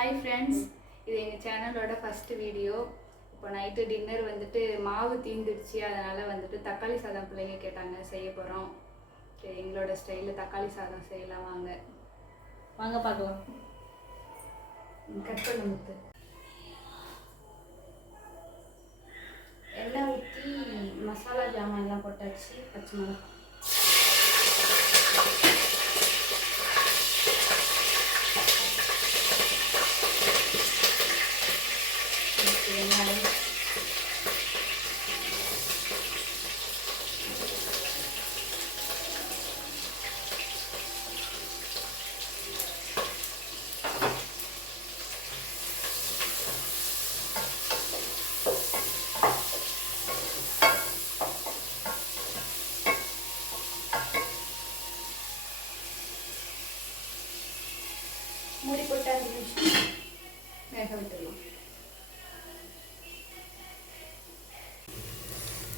Hi friends, இது எங்கள் சேனலோட ஃபஸ்ட்டு வீடியோ. இப்போ நைட்டு டின்னர் வந்துட்டு மாவு தீந்துடுச்சு, அதனால் வந்துட்டு தக்காளி சாதம் பிள்ளைங்க கேட்டாங்க, செய்ய போகிறோம். எங்களோட ஸ்டைலில் தக்காளி சாதம் செய்யலாம். வாங்க பார்க்கலாம். கட் பண்ண முத்து எண்ணெய் ஊற்றி மசாலா ஜாமான்லாம் போட்டாச்சு. பச்சை மிளகாய், மூடி போட்டு 5 நிமிஷம் வேக விட்டுடலாம்.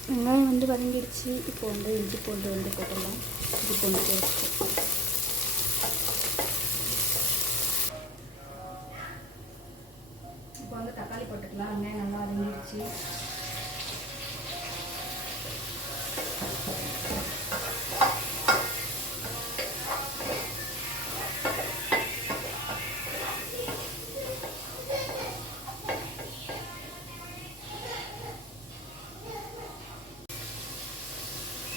வெங்காயம் வந்து வதங்கிடுச்சு. இப்போ வந்து இஞ்சி பூண்டு வந்து போட்டுடலாம். இஞ்சி பூண்டு பேஸ்ட்டு, இப்போ வந்து தக்காளி போட்டுக்கலாம். வெங்காயம் நல்லா வதங்கிடுச்சு.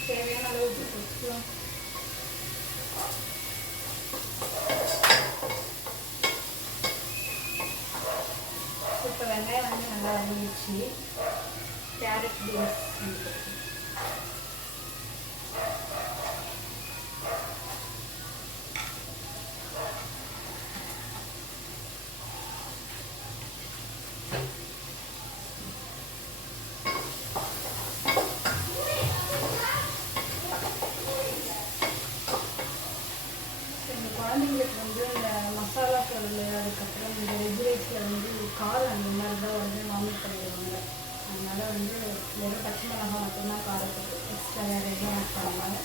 தேவையான அளவு உப்பு போட்டுக்கலாம். இப்போ வெங்காயம் வந்து நல்லா வதங்கிடுச்சு. கேரட், பீன்ஸ் குழந்தைங்களுக்கு வந்து இந்த மசாலா பொருள், அதுக்கப்புறம் இந்த வெஜ் ரைஸில் வந்து காரம் அந்த மாதிரி தான் வந்து வாமிட் பண்ணிடுவாங்க. அதனால் வந்து வெறும் பச்சை மிளகாய் மட்டும்தான் காரத்துக்கு, எக்ஸ்ட்ரா வேறு எதுவும் ஆட் பண்ணுவாங்க.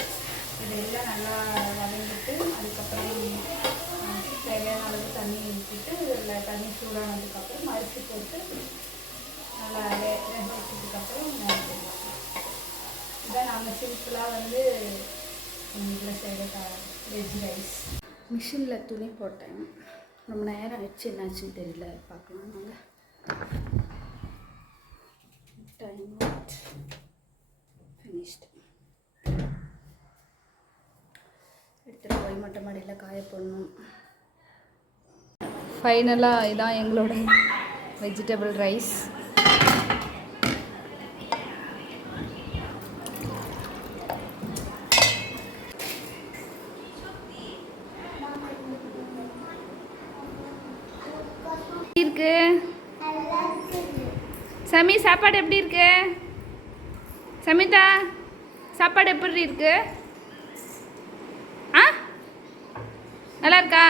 இதெல்லாம் நல்லா வதங்கிட்டு அதுக்கப்புறம் தேவையான அளவு தண்ணி ஊற்றிட்டு இதில் தண்ணி சூடானதுக்கப்புறம் அரிசி போட்டு நல்லா வேக வச்சதுக்கப்புறம் இதான் நாங்கள் சிம்பிளாக வந்து எங்கள் வீட்டில் செய்கிற வெஜ் ரைஸ். மிஷினில் துணி போட்டேன், ரொம்ப நேரம் ஆயிடுச்சு, என்னாச்சுன்னு தெரியல. பார்க்கலாம் நாங்கள். Time finished. எடுத்துகிட்டு போய் மொட்டை மாடியில் காய போடணும். ஃபைனலாக இதான் எங்களோட வெஜிடபிள் ரைஸ். இருக்கு சமி, சாப்பாடு எப்படி இருக்கு? சமிதா, சாப்பாடு எப்படி இருக்கு? ஆ, நல்லா இருக்கா?